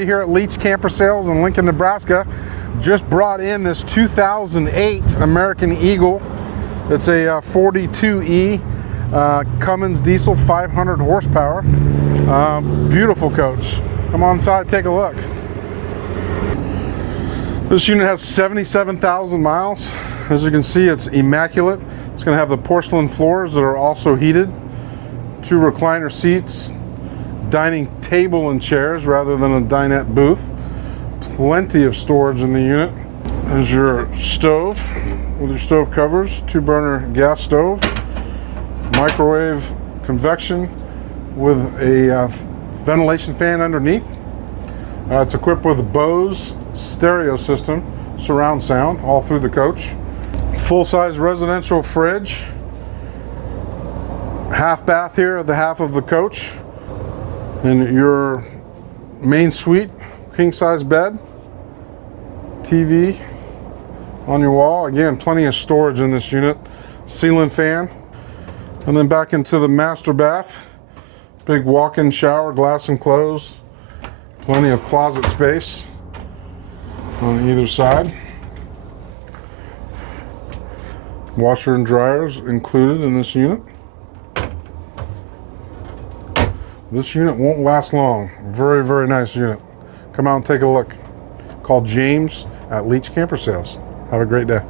Here at Leach Camper Sales in Lincoln, Nebraska. Just brought in this 2008 American Eagle. It's a 42E Cummins diesel, 500 horsepower. Beautiful coach. Come on inside, take a look. This unit has 77,000 miles. As you can see, it's immaculate. It's going to have the porcelain floors that are also heated, 2 recliner seats, dining table and chairs rather than a dinette booth. Plenty of storage in the unit. There's your stove with your stove covers, 2-burner gas stove, microwave convection with a ventilation fan underneath. It's equipped with a Bose stereo system, surround sound all through the coach. Full-size residential fridge. Half bath here at the half of the coach. And your main suite, king-size bed, TV on your wall. Again, plenty of storage in this unit. Ceiling fan. And then back into the master bath. Big walk-in shower, glass enclosed. Plenty of closet space on either side. Washer and dryers included in this unit. This unit won't last long. Very, very nice unit. Come out and take a look. Call James at Leach Camper Sales. Have a great day.